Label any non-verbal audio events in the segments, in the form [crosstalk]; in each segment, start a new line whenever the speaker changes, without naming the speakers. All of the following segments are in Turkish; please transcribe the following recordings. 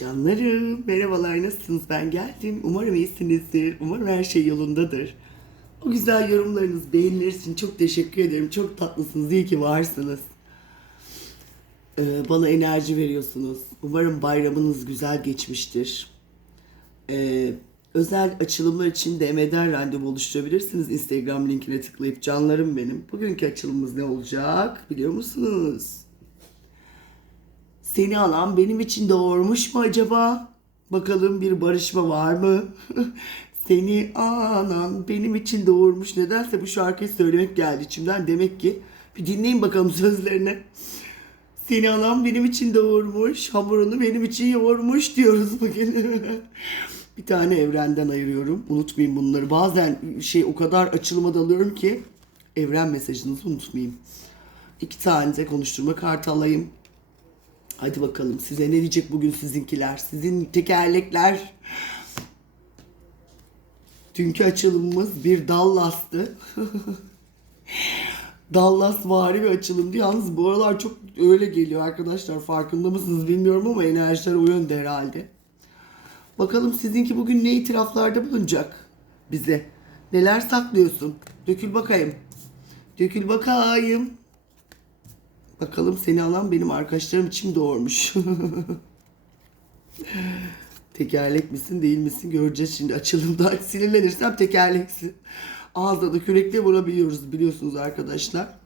Canlarım, merhabalar nasılsınız? Ben geldim. Umarım iyisinizdir. Umarım her şey yolundadır. O güzel yorumlarınız, beğeniler için çok teşekkür ederim. Çok tatlısınız, iyi ki varsınız. Ee, bana enerji veriyorsunuz. Umarım bayramınız güzel geçmiştir. Ee, özel açılımlar için DM'den randevu oluşturabilirsiniz. Instagram linkine tıklayıp canlarım benim. Bugünkü açılımımız ne olacak biliyor musunuz? Seni alan benim için doğurmuş mu acaba? Bakalım bir barışma var mı? [laughs] Seni anan benim için doğurmuş. Nedense bu şarkıyı söylemek geldi içimden. Demek ki bir dinleyin bakalım [laughs] sözlerini. Seni alan benim için doğurmuş. Hamurunu benim için yoğurmuş diyoruz bugün. [laughs] bir tane evrenden ayırıyorum. Unutmayın bunları. Bazen şey o kadar açılıma dalıyorum ki evren mesajınızı unutmayayım. İki tane de konuşturma kartı alayım. Hadi bakalım size ne diyecek bugün sizinkiler? Sizin tekerlekler. Dünkü açılımımız bir Dallas'tı. [laughs] Dallas vari bir açılımdı. Yalnız bu aralar çok öyle geliyor arkadaşlar. Farkında mısınız bilmiyorum ama enerjiler o yönde herhalde. Bakalım sizinki bugün ne itiraflarda bulunacak bize? Neler saklıyorsun? Dökül bakayım. Dökül bakayım. Bakalım seni alan benim arkadaşlarım için doğurmuş. [laughs] Tekerlek misin değil misin göreceğiz şimdi açılımda. [laughs] Sinirlenirsem tekerleksin. Ağızda da kürekle vurabiliyoruz biliyorsunuz arkadaşlar.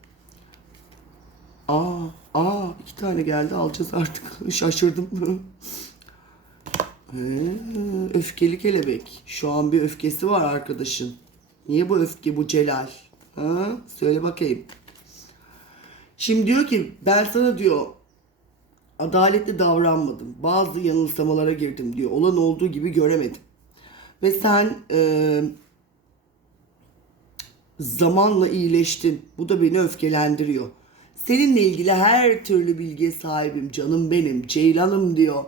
Aa, aa iki tane geldi alacağız artık. [laughs] Şaşırdım. Ee, öfkeli kelebek. Şu an bir öfkesi var arkadaşın. Niye bu öfke bu Celal? Ha? Söyle bakayım. Şimdi diyor ki ben sana diyor adaletli davranmadım. Bazı yanılsamalara girdim diyor. Olan olduğu gibi göremedim. Ve sen e, zamanla iyileştin. Bu da beni öfkelendiriyor. Seninle ilgili her türlü bilgiye sahibim canım benim. Ceylanım diyor.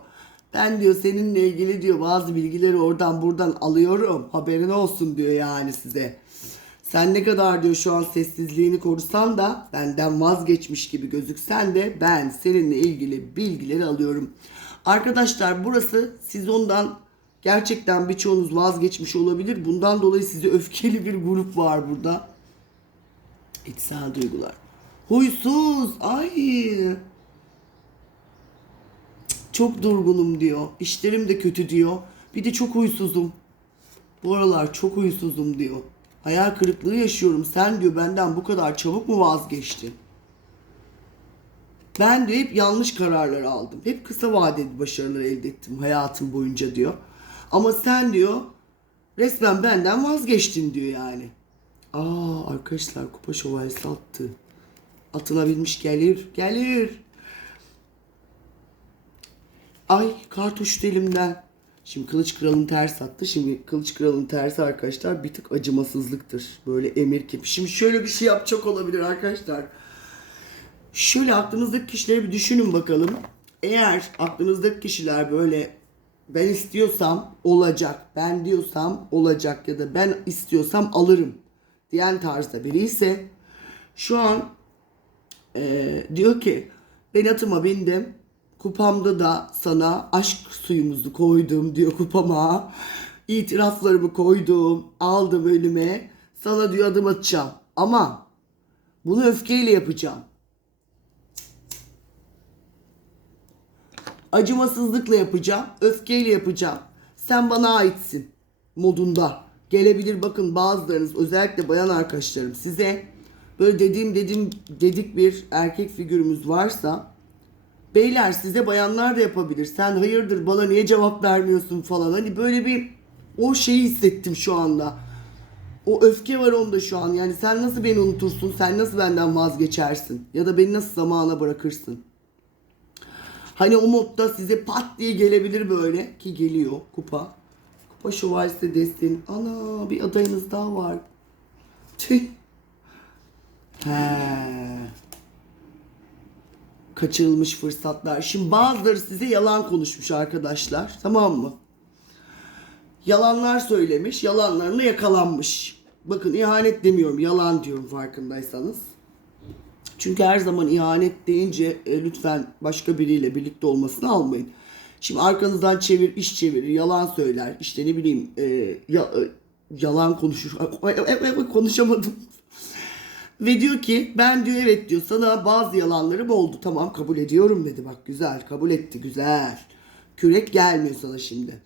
Ben diyor seninle ilgili diyor bazı bilgileri oradan buradan alıyorum. Haberin olsun diyor yani size. Sen ne kadar diyor şu an sessizliğini korusan da benden vazgeçmiş gibi gözüksen de ben seninle ilgili bilgileri alıyorum. Arkadaşlar burası siz ondan gerçekten birçoğunuz vazgeçmiş olabilir. Bundan dolayı size öfkeli bir grup var burada. İçsel duygular. Huysuz. Ay. Çok durgunum diyor. İşlerim de kötü diyor. Bir de çok huysuzum. Bu aralar çok huysuzum diyor. Hayal kırıklığı yaşıyorum. Sen diyor benden bu kadar çabuk mu vazgeçtin? Ben diyor hep yanlış kararlar aldım. Hep kısa vadeli başarılar elde ettim hayatım boyunca diyor. Ama sen diyor resmen benden vazgeçtin diyor yani. Aa arkadaşlar kupa şövalyesi attı. Atına binmiş gelir. Gelir. Ay kart uçtu elimden. Şimdi Kılıç Kral'ın ters attı. Şimdi Kılıç Kral'ın tersi arkadaşlar bir tık acımasızlıktır. Böyle emir gibi. Şimdi şöyle bir şey yapacak olabilir arkadaşlar. Şöyle aklınızdaki kişileri bir düşünün bakalım. Eğer aklınızdaki kişiler böyle ben istiyorsam olacak, ben diyorsam olacak ya da ben istiyorsam alırım diyen tarzda biri ise şu an eee, diyor ki ben atıma bindim. Kupamda da sana aşk suyumuzu koydum diyor kupama. İtiraflarımı koydum, aldım önüme. Sana diyor adım atacağım. Ama bunu öfkeyle yapacağım. Acımasızlıkla yapacağım, öfkeyle yapacağım. Sen bana aitsin modunda. Gelebilir bakın bazılarınız özellikle bayan arkadaşlarım size böyle dediğim dedim dedik bir erkek figürümüz varsa beyler size bayanlar da yapabilir. Sen hayırdır bana niye cevap vermiyorsun falan. Hani böyle bir o şeyi hissettim şu anda. O öfke var onda şu an. Yani sen nasıl beni unutursun? Sen nasıl benden vazgeçersin? Ya da beni nasıl zamana bırakırsın? Hani o modda size pat diye gelebilir böyle ki geliyor kupa. Kupa şövalyesi destin. Ana bir adayınız daha var. Tüh. He. Kaçırılmış fırsatlar. Şimdi bazıları size yalan konuşmuş arkadaşlar. Tamam mı? Yalanlar söylemiş. Yalanlarına yakalanmış. Bakın ihanet demiyorum. Yalan diyorum farkındaysanız. Çünkü her zaman ihanet deyince e, lütfen başka biriyle birlikte olmasını almayın. Şimdi arkanızdan çevir, iş çevirir, yalan söyler. işte ne bileyim e, ya, e, yalan konuşur. Konuşamadım. Ve diyor ki ben diyor evet diyor sana bazı yalanlarım oldu. Tamam kabul ediyorum dedi. Bak güzel kabul etti güzel. Kürek gelmiyor sana şimdi.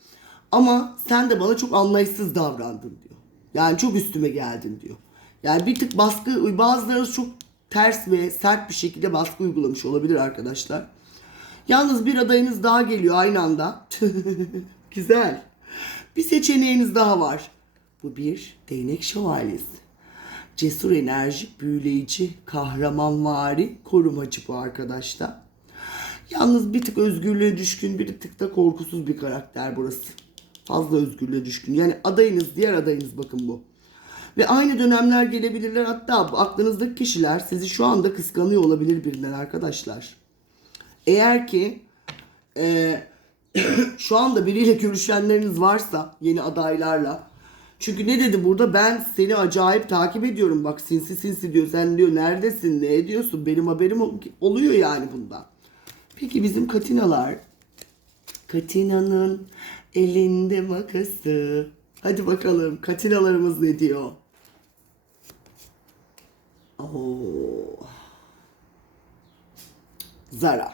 Ama sen de bana çok anlayışsız davrandın diyor. Yani çok üstüme geldin diyor. Yani bir tık baskı bazıları çok ters ve sert bir şekilde baskı uygulamış olabilir arkadaşlar. Yalnız bir adayınız daha geliyor aynı anda. [laughs] Güzel. Bir seçeneğiniz daha var. Bu bir değnek şövalyesi. Cesur enerjik, büyüleyici, kahramanvari, korumacı bu arkadaşlar. Yalnız bir tık özgürlüğe düşkün, bir tık da korkusuz bir karakter burası. Fazla özgürlüğe düşkün. Yani adayınız, diğer adayınız bakın bu. Ve aynı dönemler gelebilirler. Hatta aklınızdaki kişiler sizi şu anda kıskanıyor olabilir birinden arkadaşlar. Eğer ki e, [clears throat] şu anda biriyle görüşenleriniz varsa yeni adaylarla çünkü ne dedi burada ben seni acayip takip ediyorum bak sinsi sinsi diyor sen diyor neredesin ne ediyorsun benim haberim ol- oluyor yani bundan. Peki bizim Katinalar Katina'nın elinde makası. Hadi bakalım Katinalarımız ne diyor? Oo. Zara.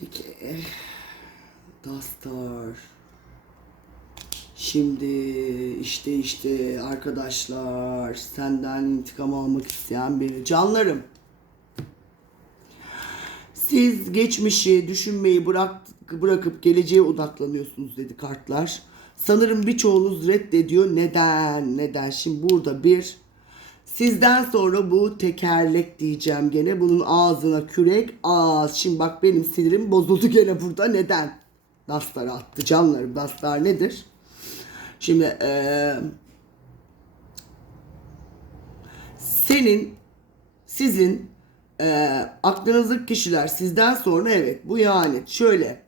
Peki. Dastar. Şimdi işte işte arkadaşlar senden intikam almak isteyen biri. Canlarım. Siz geçmişi düşünmeyi bırak, bırakıp geleceğe odaklanıyorsunuz dedi kartlar. Sanırım birçoğunuz reddediyor. Neden? Neden? Şimdi burada bir Sizden sonra bu tekerlek diyeceğim gene. Bunun ağzına kürek ağız. Şimdi bak benim sinirim bozuldu gene burada. Neden? Dastar attı canlarım. Dastar nedir? Şimdi eee senin sizin eee aklınızdaki kişiler sizden sonra evet bu yani. Şöyle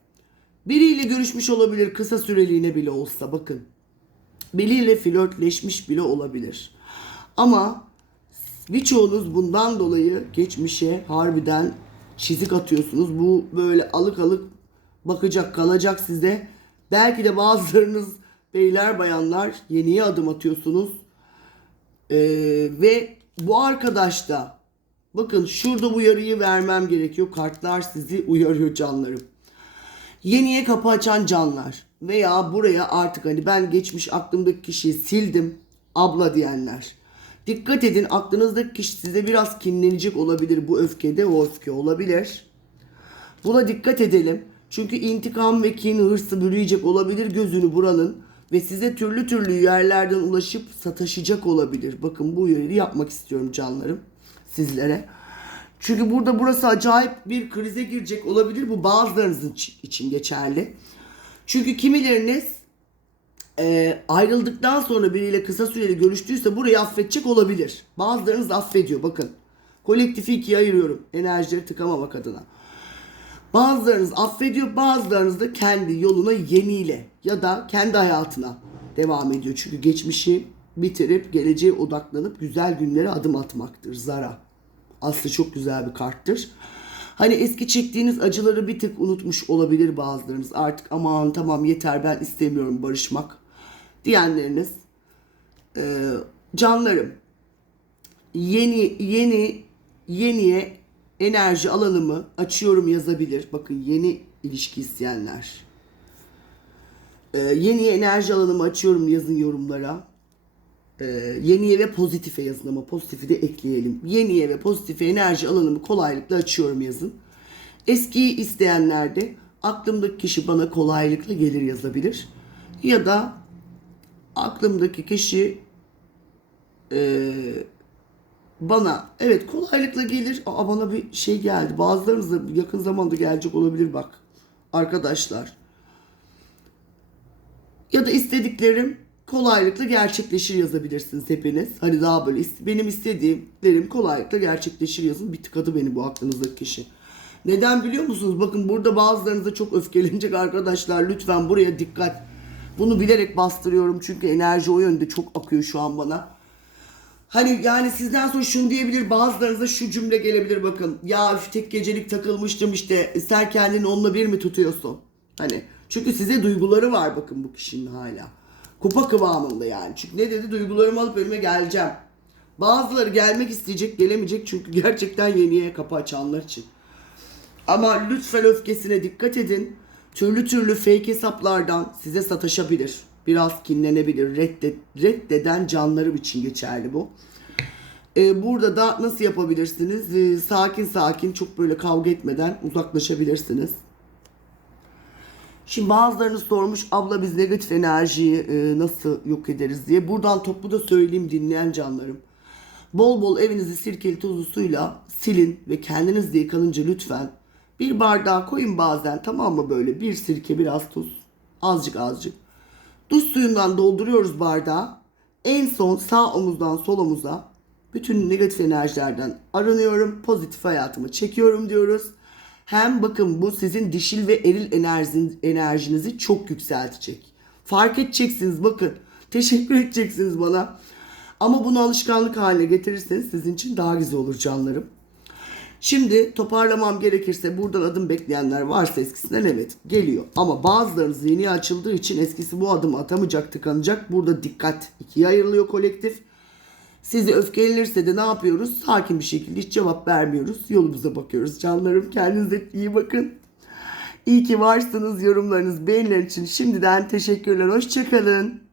biriyle görüşmüş olabilir kısa süreliğine bile olsa bakın. Biriyle flörtleşmiş bile olabilir. Ama birçoğunuz bundan dolayı geçmişe harbiden çizik atıyorsunuz. Bu böyle alık alık bakacak kalacak size. Belki de bazılarınız beyler bayanlar yeniye adım atıyorsunuz ee, ve bu arkadaş da bakın şurada uyarıyı vermem gerekiyor. Kartlar sizi uyarıyor canlarım. Yeniye kapı açan canlar veya buraya artık hani ben geçmiş aklımdaki kişiyi sildim abla diyenler. Dikkat edin aklınızdaki kişi size biraz kinlenecek olabilir. Bu öfkede o öfke olabilir. Buna dikkat edelim. Çünkü intikam ve kin hırsı bürüyecek olabilir gözünü buranın ve size türlü türlü yerlerden ulaşıp sataşacak olabilir. Bakın bu uyarıyı yapmak istiyorum canlarım sizlere. Çünkü burada burası acayip bir krize girecek olabilir. Bu bazılarınızın çi- için geçerli. Çünkü kimileriniz e, ayrıldıktan sonra biriyle kısa süreli görüştüyse burayı affedecek olabilir. Bazılarınız affediyor bakın. Kolektifi ikiye ayırıyorum enerjileri tıkamamak adına. Bazılarınız affediyor, bazılarınız da kendi yoluna yeniyle ya da kendi hayatına devam ediyor. Çünkü geçmişi bitirip geleceğe odaklanıp güzel günlere adım atmaktır Zara. Aslı çok güzel bir karttır. Hani eski çektiğiniz acıları bir tık unutmuş olabilir bazılarınız. Artık aman tamam yeter ben istemiyorum barışmak diyenleriniz. Ee, canlarım yeni yeni yeniye enerji alanımı açıyorum yazabilir. Bakın yeni ilişki isteyenler. Ee, yeniye enerji alanımı açıyorum yazın yorumlara. Ee, yeniye ve pozitife yazın ama pozitifi de ekleyelim. Yeniye ve pozitife enerji alanımı kolaylıkla açıyorum yazın. Eskiyi isteyenler de aklımdaki kişi bana kolaylıkla gelir yazabilir. Ya da aklımdaki kişi eee bana evet kolaylıkla gelir. Aa bana bir şey geldi. Bazılarınız da yakın zamanda gelecek olabilir bak. Arkadaşlar. Ya da istediklerim kolaylıkla gerçekleşir yazabilirsiniz hepiniz. Hani daha böyle ist- benim istediğim kolaylıkla gerçekleşir yazın. Bir tıkadı beni bu aklınızdaki kişi. Neden biliyor musunuz? Bakın burada bazılarınıza çok [laughs] öfkelenecek arkadaşlar. Lütfen buraya dikkat. Bunu bilerek bastırıyorum çünkü enerji o yönde çok akıyor şu an bana. Hani yani sizden sonra şunu diyebilir bazılarınıza şu cümle gelebilir bakın. Ya üf, tek gecelik takılmıştım işte sen kendini onunla bir mi tutuyorsun? Hani çünkü size duyguları var bakın bu kişinin hala. Kupa kıvamında yani. Çünkü ne dedi? Duygularımı alıp önüme geleceğim. Bazıları gelmek isteyecek, gelemeyecek çünkü [laughs] gerçekten yeniye kapı açanlar için. Ama lütfen öfkesine dikkat edin. Türlü türlü fake hesaplardan size sataşabilir. Biraz kinlenebilir. Reddet, reddeden canlarım için geçerli bu. Ee, burada da nasıl yapabilirsiniz? Ee, sakin sakin çok böyle kavga etmeden uzaklaşabilirsiniz. Şimdi bazılarınız sormuş abla biz negatif enerjiyi e, nasıl yok ederiz diye. Buradan toplu da söyleyeyim dinleyen canlarım. Bol bol evinizi sirkeli tuzlu suyla silin ve kendiniz de yıkanınca lütfen bir bardağa koyun bazen tamam mı böyle bir sirke biraz tuz azıcık azıcık. Duş suyundan dolduruyoruz bardağı. En son sağ omuzdan sol omuza bütün negatif enerjilerden arınıyorum. Pozitif hayatımı çekiyorum diyoruz. Hem bakın bu sizin dişil ve eril enerjiniz, enerjinizi çok yükseltecek. Fark edeceksiniz bakın. [laughs] Teşekkür edeceksiniz bana. Ama bunu alışkanlık haline getirirseniz sizin için daha güzel olur canlarım. Şimdi toparlamam gerekirse buradan adım bekleyenler varsa eskisinden evet geliyor. Ama bazılarınız yeni açıldığı için eskisi bu adım atamayacak tıkanacak. Burada dikkat ikiye ayrılıyor kolektif. Sizi öfkelenirse de ne yapıyoruz? Sakin bir şekilde hiç cevap vermiyoruz. Yolumuza bakıyoruz canlarım. Kendinize iyi bakın. İyi ki varsınız yorumlarınız, beğeniler için şimdiden teşekkürler. Hoşçakalın.